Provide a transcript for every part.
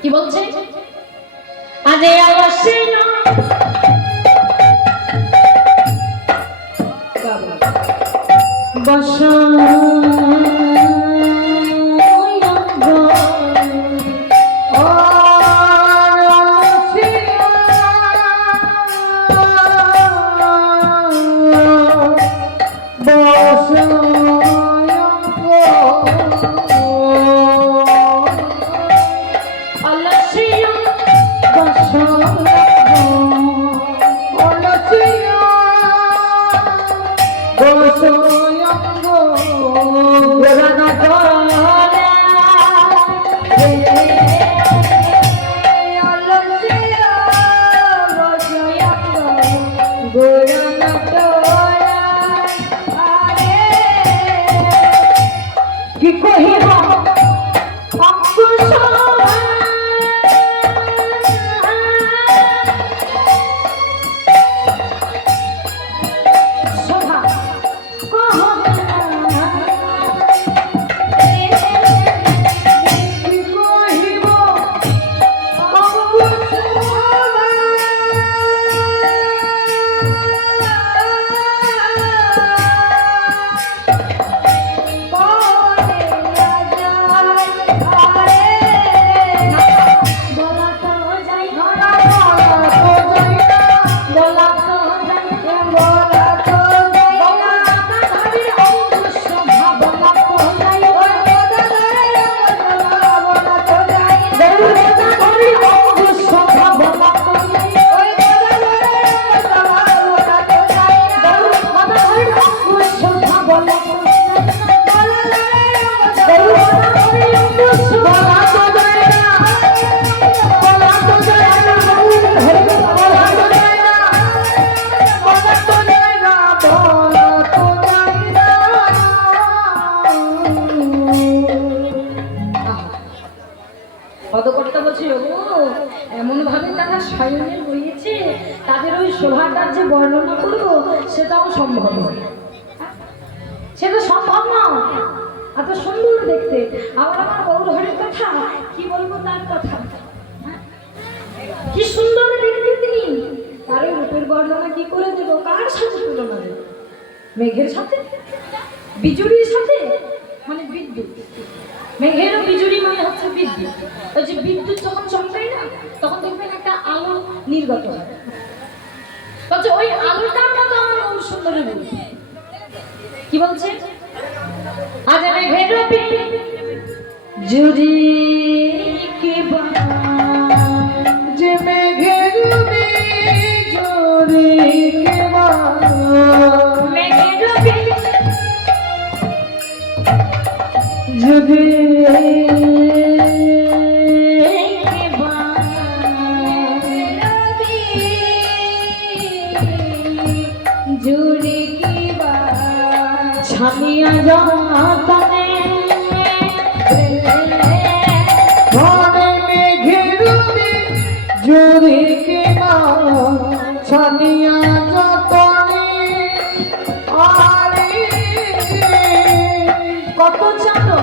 কি বলছে আজে আলাসে না বসা এমন ভাবে তারা সায়নে রয়েছে তাদের ওই শোভাটার যে বর্ণনা করবো সেটাও সম্ভব নয়, সেটা সম্ভব না। এত সুন্দর দেখতে। আবার আমার গৌরহরের কথা কি বলবো, তার কথা কি সুন্দর দেখতে তিনি, তার ওই রূপের বর্ণনা কি করে দেবো, কার সাথে তুলনা দেব? মেঘের সাথে, বিজুড়ির সাথে, মানে বিদ্যুৎ। মেঘেরও বিজুড়ি মানে হচ্ছে বিদ্যুৎ। ওই যে বিদ্যুৎ যখন চমকায় না তখন দেখবেন একটা আলো নির্গত হয়, বলছে ওই আলোটার মতো আমার গৌর সুন্দরের রূপ। কি বলছে আজ মেঘেরও বিজুড়ি কে যে মেঘের বিজুড়ি কে মেঘেরও যদি জুড়ে কি ছামিয়া যাতনে ঘরে মেঘের জুড়ে কি ছামিয়া যাতনে আরে কত জানো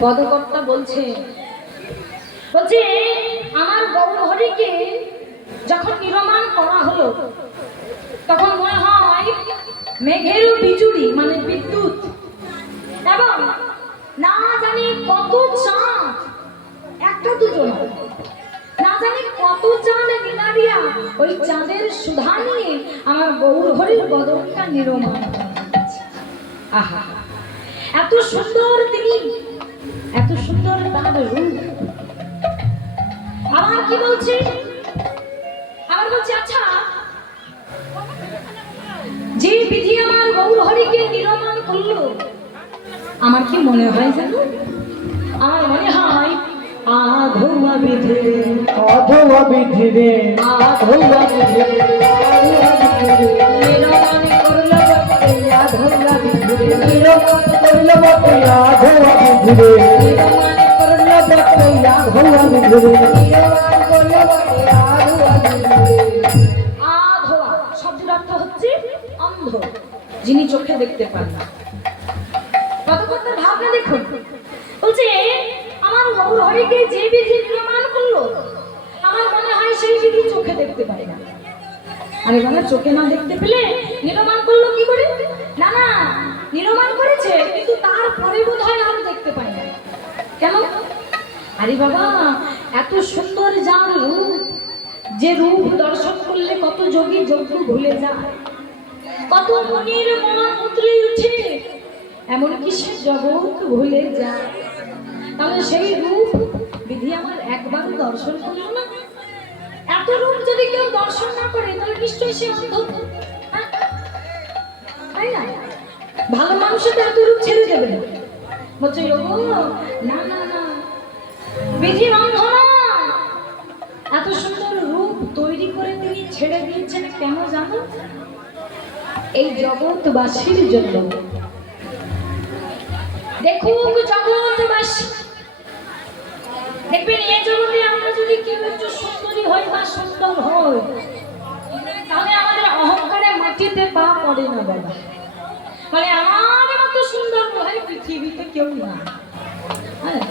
পদকর্তা বলছে বলছে আমার গৌরহরিকে যখন নির্মাণ করা হলো তখন মনে হয় মেঘেরও বিজুড়ি মানে বিদ্যুৎ এবং না জানি কত চাঁদ, একটা দুটো না জানি কত চাঁদ মিলারিয়া ওই চাঁদের সুধা নিয়ে আমার গৌরহরির বদনটা নির্মাণ। আহা, এত সুন্দর তিনি, এত সুন্দর তার রূপ। আবার কি বলছে, আবার বলছে আচ্ছা যে বিধি আমার গৌরহরিকে নির্মাণ করলো, আমার কি মনে হয় জানো, আমার মনে হয় আধোয়া বিধি রে, আধোয়া বিধি রে, আধোয়া বিধি রে, নির্মাণ করলো বটে আধোয়া বিধি রে, নির্মাণ করলো বটে আধোয়া বিধি রে, নির্মাণ করলো বটে আধোয়া বিধি রে, নির্মাণ করলো বটে আধোয়া বিধি রে। আধোয়া শব্দের অর্থ হচ্ছে অন্ধ, যিনি চোখে দেখতে পান না। কতক্ষণ ভাবনা দেখুন, বলছে আমার গৌরহরিকে যে বিধি নির্মাণ করলো, আমার মনে হয় সেই বিধি চোখে দেখতে পারে না। আরে বাবা, চোখে না দেখতে পেলে নির্মাণ করলো কি করে? না না, নির্মাণ করেছে কিন্তু তারপরে বোধ হয় আর দেখতে পায় না। কেন? আরে বাবা, এত সুন্দর যার রূপ, যে রূপ দর্শন করলে কত যোগী যজ্ঞ ভুলে যায়, কত মনির মন উতরে উঠে, এমনকি সে জগৎ ভুলে যায়। তাহলে সেই রূপ বিধি আমার একবার দর্শন করলো না। এত রূপ যদি কেউ দর্শন না করে তাহলে নিশ্চয়ই সে অন্ধ, তাই না? ভালো মানুষের তো এত রূপ ছেড়ে দেবে না। বলছে না না না, বিধি অন্ধ না, এত সুন্দর রূপ তৈরি করে তিনি ছেড়ে দিয়েছেন কেন জানো? এই জগৎবাসীর জন্য। দেখুক জগৎবাসী, দেখবেন এই জগতে আমরা যদি কেউ একটু সুন্দরী হই বা সুন্দর হই, তাহলে আমাদের অহংকারে মাটিতে পা পড়ে না বাবা। মানে আমার মতো সুন্দর হয় পৃথিবীতে কেউ না। হ্যাঁ,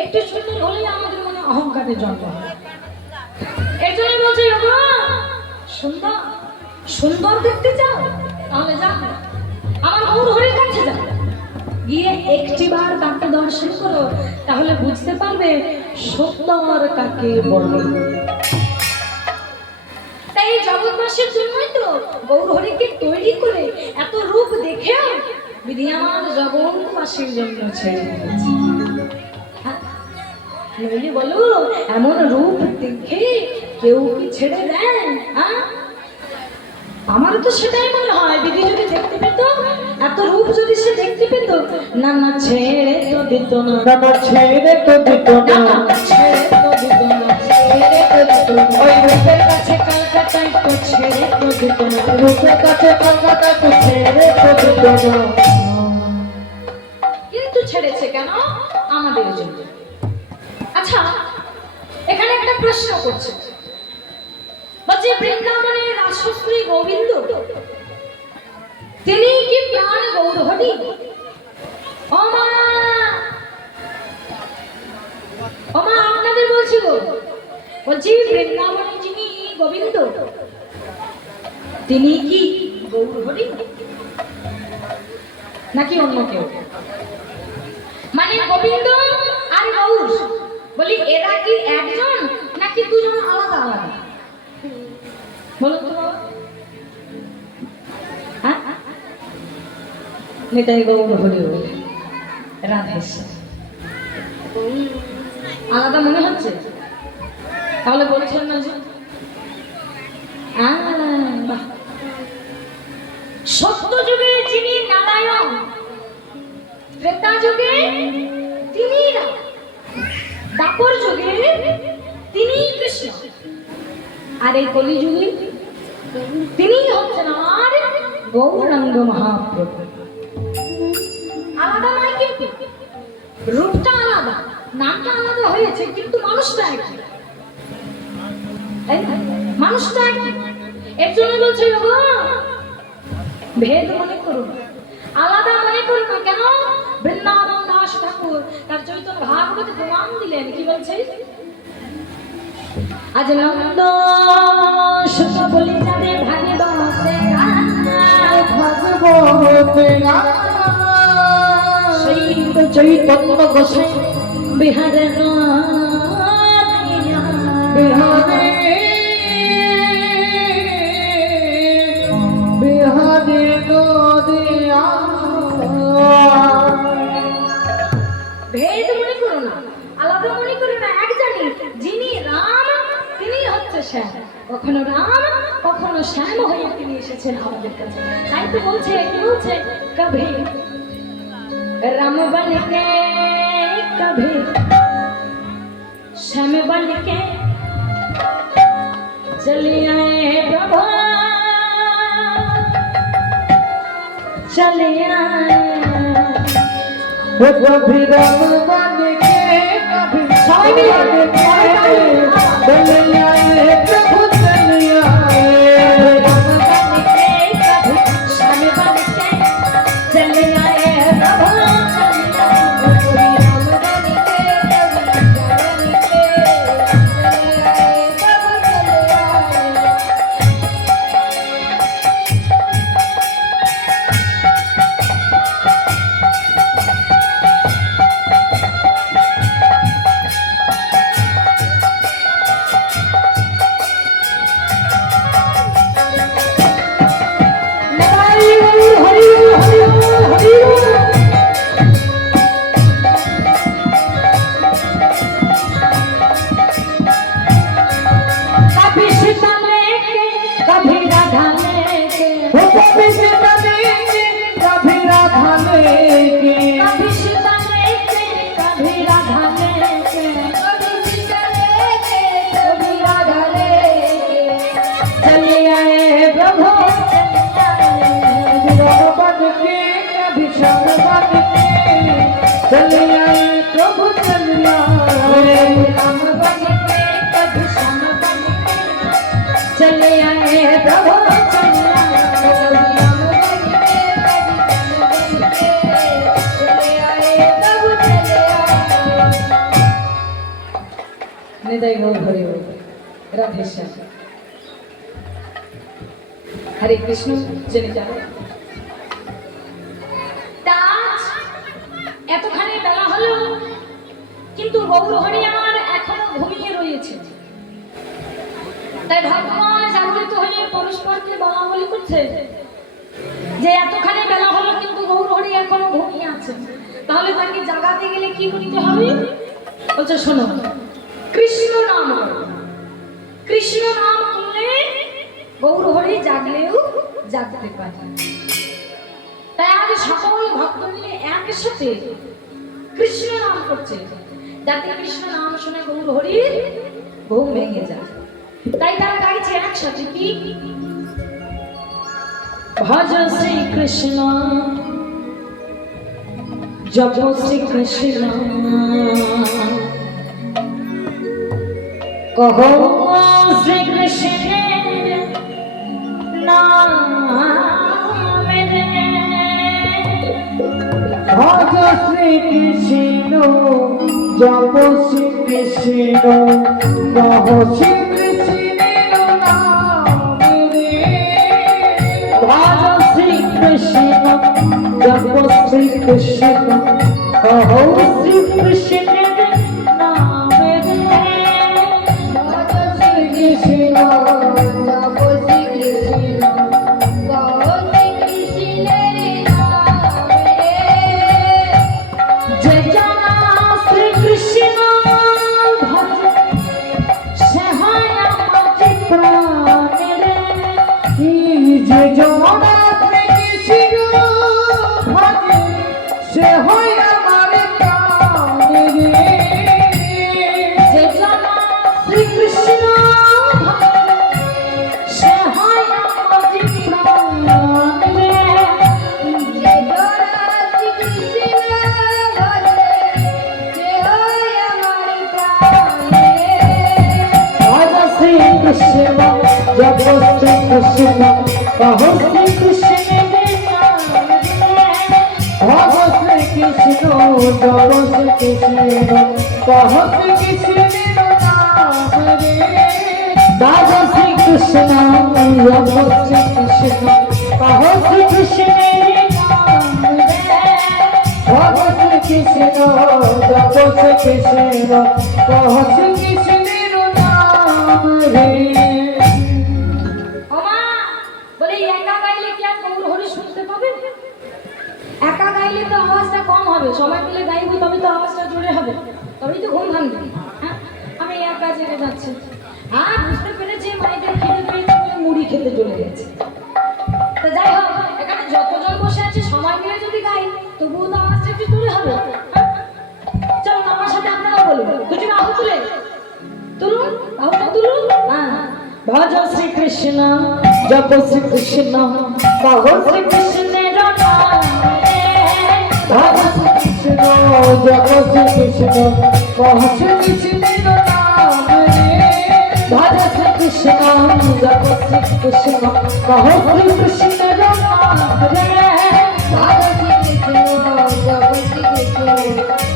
একটু সুন্দর হলেই আমাদের মনে অহংকারের জন্ম হয়। এর জন্য বলছে সুন্দর সুন্দর দেখতে চাও, তাহলে যাও আমার গৌরহরির কাছে যাও, গিয়ে একটিবার তাকে দর্শন করো, তাহলে বুঝতে পারবে সুন্দর কাকে বলে। তাই এই জগৎবাসীর জন্যই তো গৌরহরিকে তৈরি করে এত রূপ দেখে বিধি আমার জগৎবাসীর জন্য ছেড়ে দিয়েছে। নইলে বলো, এমন রূপ দেখে কেউ কি ছেড়ে দেয়? আমার তো সেটাই মনে হয়, বিধি যদি দেখতে পেত, এত রূপ যদি সে দেখতে পেত, না না ছেড়ে তো দিত না, না না ছেড়ে তো দিত না, ছেড়ে তো দিত না, ছেড়ে তো দিত না। ওই রূপের কাছে কলকাতায় তো ছেড়ে তো দিত না, রূপের কাছে কলকাতায় তো ছেড়ে তো দিত না। কিন্তু ছেড়েছে কেন? আমাদের জন্য। আচ্ছা, এখানে একটা প্রশ্ন করছে, বলছে বৃন্দাবনের রাসশ্রী গোবিন্দ তিনি কি প্রাণ গৌরহরি? ওমা ওমা আপনাদের বলছি গো, বলছি বৃন্দাবনে যিনি গোবিন্দ তিনি কি গৌরহরি নাকি অন্য কেউ? মানে গোবিন্দ আর গৌর, বলি এরা কি একজন নাকি দুজন আলাদা আলাদা? বলুন তো বাবা। হ্যাঁ, নিতাই গৌর হরি রাধেশ্বর, আলাদা মনে হচ্ছে? তাহলে বলছেন না যে সত্য যুগে যিনি নারায়ণ, ত্রেতা যুগে তিনি রাম, দাপর যুগে তিনি কৃষ্ণ, আর এই কলি যুগে তিনি হচ্ছেন আমার গৌরাঙ্গ মহাপ্রভু। আলাদা নয়, কিন্তু রূপটা আলাদা, নামটা আলাদা হয়েছে, কিন্তু মানুষটা একই, মানুষটা একই। এর জন্য বলছে ভেদ মনে করুন, আলাদা মনে করুন না। কেন? বৃন্দাবন দাস ঠাকুর তার চৈতন্য ভাগবত প্রমাণ দিলেন, কি বলছে? আজ নন্দ সুত বলি যাবে ভাগবতে ভাগবতে সেই তো চৈতন্য গোসাই বিহারে বিহারে বিহারে নদিয়া। ভেদ মনে করো না, আলাদা মনে করো না, এক জানি যিনি রাম তিনি হচ্ছে শ্যাম, কখনো রাম কখনো শ্যাম হয়ে তিনি এসেছেন আমাদের কাছে। তাই তো বলছে, কি বলছে? কভি রাম বনকে কভি শ্যাম বনকে চলে আए प्रभु चले आए। कभी राम बन के कभी श्याम बन के चले आए प्रभु चले आए। राम बन के कभी श्याम बन के चले आए प्रभु चले आए। कभी राम बन के कभी श्याम बन के चले आए प्रभु चले आए। कभी सीता लेके कभी राधा लेके कभी सीता लेके कभी राधा लेके कभी सीता लेके कभी राधा लेके कभी सीता लेके कभी राधा लेके चले आए प्रभु चले आए। राम बन के कभी श्याम बन के चले आए प्रभु चले आए। राम बन के कभी श्याम बन के चले आए प्रभु चले आए। कभी राम बन के कभी श्याम बन के चले आए प्रभु चले आए। निदाई गौ हरि बोल, राधे श्याम। हरे कृष्ण चले जाओ। তাজ এতখানি বেলা হলো কিন্তু গৌরহরি আমার এখনো ঘুমিয়ে রয়েছে। তাই ভগবান জাগরিত হয়ে পরস্পরকে বলা বলি করছে যে এতখানি বেলা হলো কিন্তু গৌরহরি এখনো ঘুমিয়ে আছে, তাহলে তাকে জাগাতে গেলে কি করতে হবে? বলছে শোনো, কৃষ্ণ নাম করো। কৃষ্ণ নাম করলে গৌরহরি জাগলেও জাগতে পারে। তাই আজ সকল ভক্ত মিলে একসাথে কৃষ্ণ নাম করছে, যাতে কৃষ্ণ নাম শুনে গৌরহরির ঘুম ভেঙে যায়। তাই তারা গাইছে একসাথে কি? ভজ শ্রী কৃষ্ণ জপ শ্রী কৃষ্ণ কহ শ্রী কৃষ্ণের নাম भज श्री कृष्ण जप श्री कृष्ण कह श्री कृष्ण नाम रे। भज श्री कृष्ण जप श्री कृष्ण कह श्री कृष्णेर नाम रे। भज श्री कृष्ण जप श्री कृष्ण कह श्री कृष्णेर नाम रे। যে জানা শ্রী কৃষ্ণ ভজ সে হয় আমার প্রাণের। যে জনা শ্রী কৃষ্ণ ভজে সে হয় আমার প্রাণ রে। যে জানা শ্রী কৃষ্ণ ভজ সে হয় আমার প্রাণের। যে জনা শ্রী কৃষ্ণ ভজে সে হয় আমার প্রাণ রে। ভজ শ্রী কৃষ্ণ জপ শ্রী কৃষ্ণ কহ শ্রী কৃষ্ণের নাম রে। ভজ শ্রী কৃষ্ণ जप श्री कृष्ण कह श्री कृष्ण नाम रे भज श्री कृष्ण जप श्री कृष्ण कह श्री कृष्ण नाम रे भज श्री कृष्ण जप श्री कृष्ण कह श्री कृष्ण नाम रे ওমা বলে একা গাইলে কি আর গৌর হরি শুনতে পাবে? একা গাইলে তো আওয়াজটা কম হবে, সবাই মিলে গাইবো তবে তো আওয়াজটা জোরে হবে, তবেই তো ঘুম ভাঙবে। হ্যাঁ, আমি একা জেগে যাচ্ছি। হ্যাঁ, বুঝতে পেরেছি মাইদের খিদে পেয়েছে বলে মুড়ি খেতে চলে গেছে। তো যাই হোক, এখানে যতজন বসে আছে সবাই মিলে যদি গাই তবুও তো আওয়াজটা একটু জোরে হবে। হ্যাঁ? চলো আমার সাথে আপনারাও বলুন, দুটি বাহু তুলে তুলুন, বাহুটা তুলুন। হ্যাঁ, ভজ শ্রী কৃষ্ণ জপ শ্রী কৃষ্ণ কহ শ্রী কৃষ্ণের নাম রে भज श्री कृष्ण जप श्री कृष्ण कह श्री कृष्ण नाम रे भज श्री कृष्ण जप श्री कृष्ण कह श्री कृष्ण नाम रे भज श्री कृष्ण जप श्री कृष्ण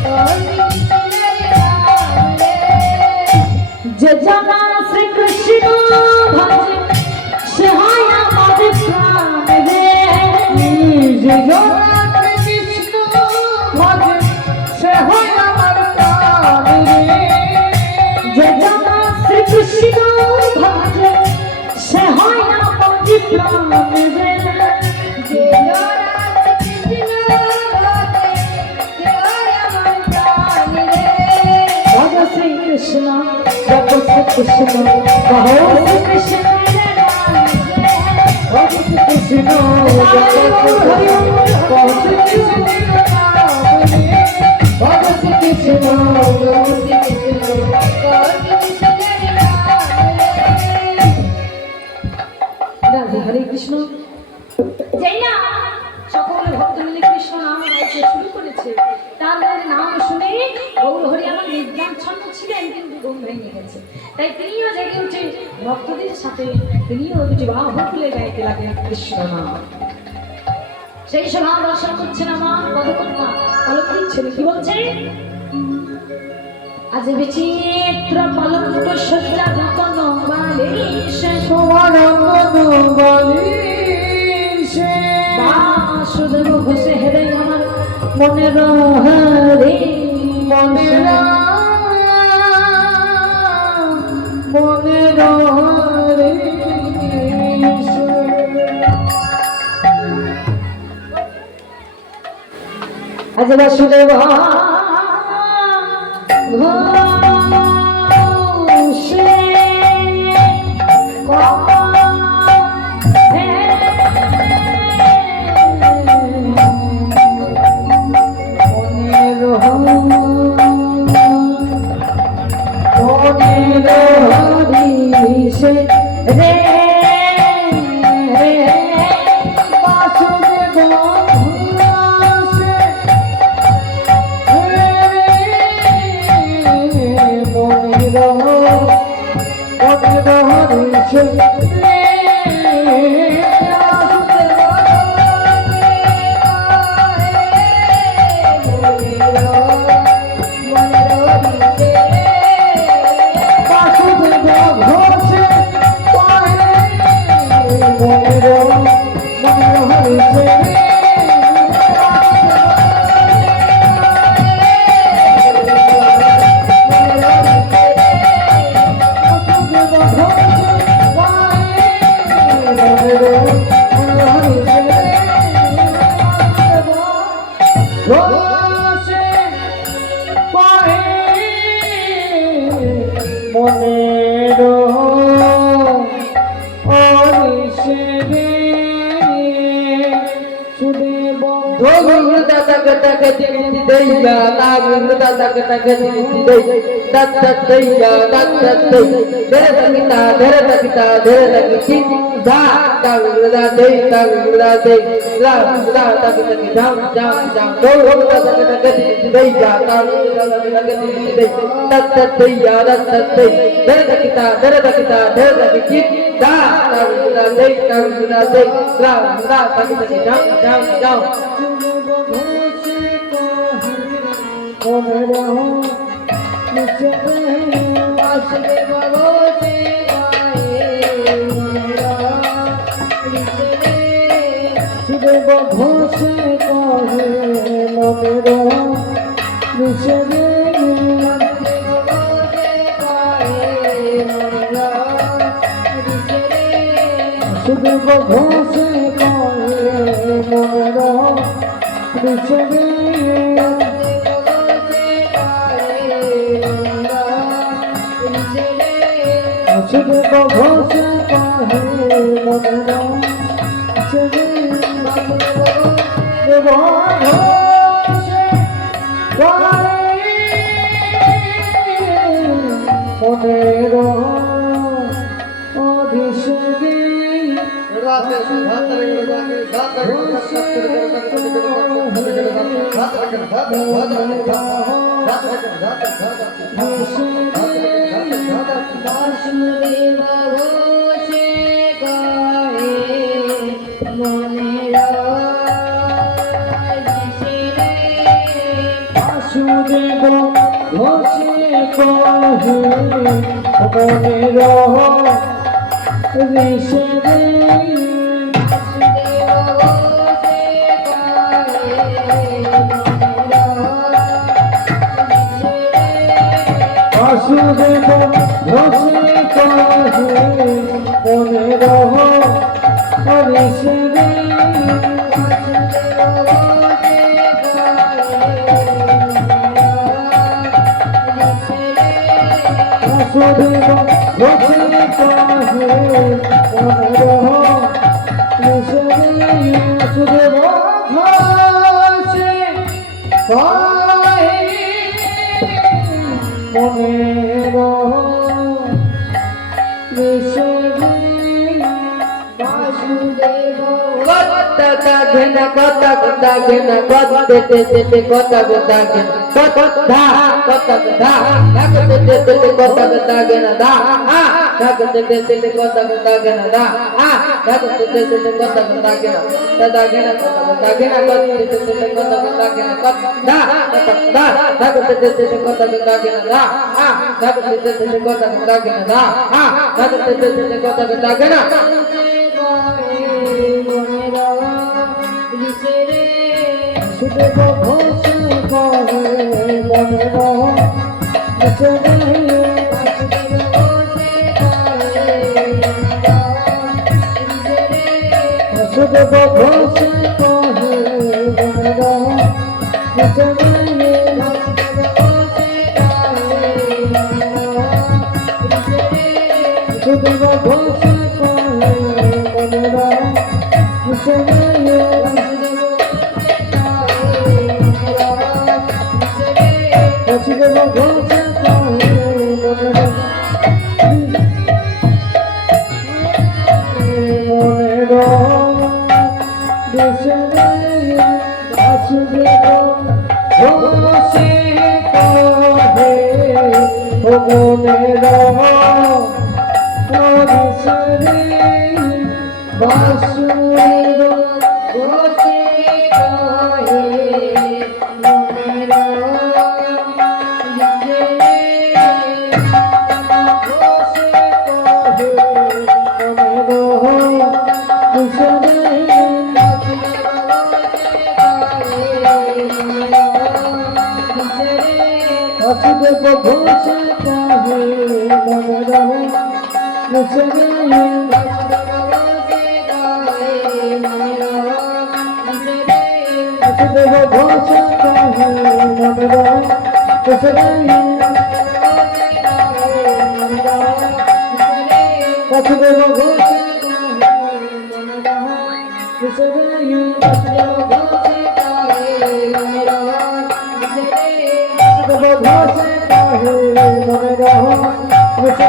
कह श्री कृष्ण नाम रे जे जना श्री कृष्ण भज से हाय আমার প্রাণ রে जे जना श्री कृष्ण भज से होय अमर प्राण रे যে जना श्री कृष्ण भज से हाय আমার প্রাণ রে जे जना श्री कृष्ण भज से होय अमर प्राण रे भज श्री कृष्ण जप श्री कृष्ण कहो श्री कृष्ण नाम रे भज श्री कृष्ण जप श्री कृष्ण कह श्री कृष्ण नाम रे भज श्री कृष्ण जप श्री कृष्ण कह श्री कृष्ण नाम रे রাধে হরে কৃষ্ণ। যাই না সকলে ভক্ত মিলে কৃষ্ণ নাম গাইতে শুরু করেছে, তাদের নাম শুনে গৌর হরি আমার নিদ্রাচ্ছন্ন ছিলেন কিন্তু ঘুম ভেঙে গেছে, তাই তিনিও জেগে উঠে ভক্তদের সাথে তিনিও দুটি বাহু তুলে গাইতে লাগলেন কৃষ্ণ নাম। সেই সভা দর্শন করছেন আমার পদকন্যা পলক ছেলে কি বলছে, আজ বিচিত্র পলক সজ্জা যতন বালিশ তোমার মন বলি সে বাসুদেব ঘষে হেরে আমার মনের হরে মনের মনের রে আজ বাসুদেব ঘষে রে বাসুদেব ঘষে মনের অনিশে Sudeb Guru tata kata kati kiti daya, ta guru tata kata kati kiti daya, tat tat daya, tat tat daya, dera takita, dera takita, dera takiti, da, ta guru tata daya, ta guru tata daya, la, la, takita ki jam, jam, jam, guru tata kata kati kiti daya, ta guru tata kata kati kiti daya, tat tat daya, tat tat daya, dera takita, dera takita, dera takiti, da, ta guru tata daya, ta guru tata daya, la, la, takita ki jam, jam, jam. মনে রহ নিচে আসবে বসে গায়ে মনেরা নিচে সুদেব ঘোষে কহে মনে রহ নিচে সুদেব ঘোষে কহে মনে রহ নিচে সুদেব ঘোষে কহে মনে রহ নিচে দেব ঘোষে কহে মনে রহ অধিশে রাতে ভাতরে রাতে ভাতরে বাসুদেব ঘোষে গায়ে মনেরা বাসুদেব ঘোষে কহে মনে রহ ঋষে বাসুদেব ঘোষে কহে মনে রহ ঋষে বাসুদেব ঘোষে কহে মনে রহ ঋষে বাসুদেব ঘোষে কহে মনে রহ ঋষে বাসুদেব কথা ঘেনা কথা কথা ঘেনা কথা তে তে তে কথা কথা ঘেনা কথা কথা কথা নাকতে তে তে তে কথা কথা ঘেনা দা আ নাকতে তে তে তে কথা কথা ঘেনা দা আ নাকতে তে তে তে কথা কথা ঘেনা দাদা ঘেনা কথা কথা ঘেনা কথা তে তে তে কথা কথা ঘেনা কথা দা কথা নাকতে তে তে তে কথা কথা ঘেনা দা আ নাকতে তে তে তে কথা কথা ঘেনা দা আ নাকতে তে তে তে কথা কথা ঘেনা সুদেব ঘোষে কহে মনে রহ ঋষে সুদেব ঘোষে কহে মনে রহ ঋষে সুদেব ঘোষে কহে মনে রহ ঋষে বাসুদেব ঘোষে কহে মনে রহ মনে রহ ঋষে বাসুদেব ঘোষে কহে মনে রহ ঋষে বাসুদেব ঘোষে কহে মনে রহ বাসুদেব ঘোষে কহে মনে রহ ঋষে বাসুদেব ঘোষে কহে মনে রহ ঋষে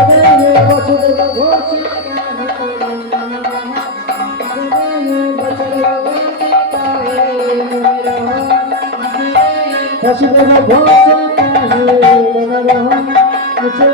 বাসুদেব ঘোষে বাসুদেব ঘোষে কহে মনে রহ ঋষে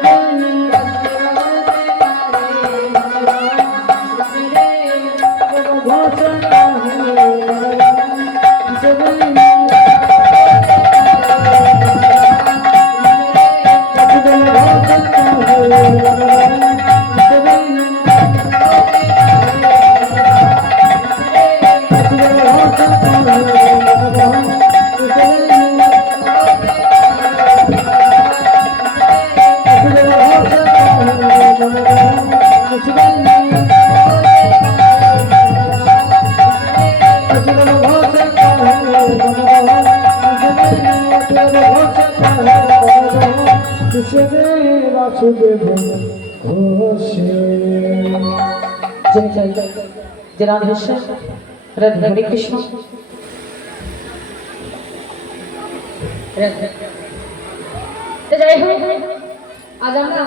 জেনে চাই যে রাধেশ্বর রাধে হরে কৃষ্ণ তো যাই হোক, আজ আমরা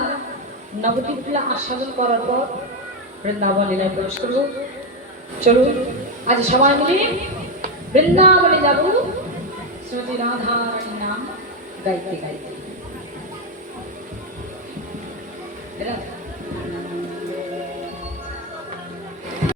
নবদ্বীপ লীলা আস্বাদন করার পর বৃন্দাবন লীলায় প্রবেশ করবো। চলুন আজ সবাই মিলে বৃন্দাবনে যাব শ্রীমতী রাধার নাম গাইতে গাইতে। রাধা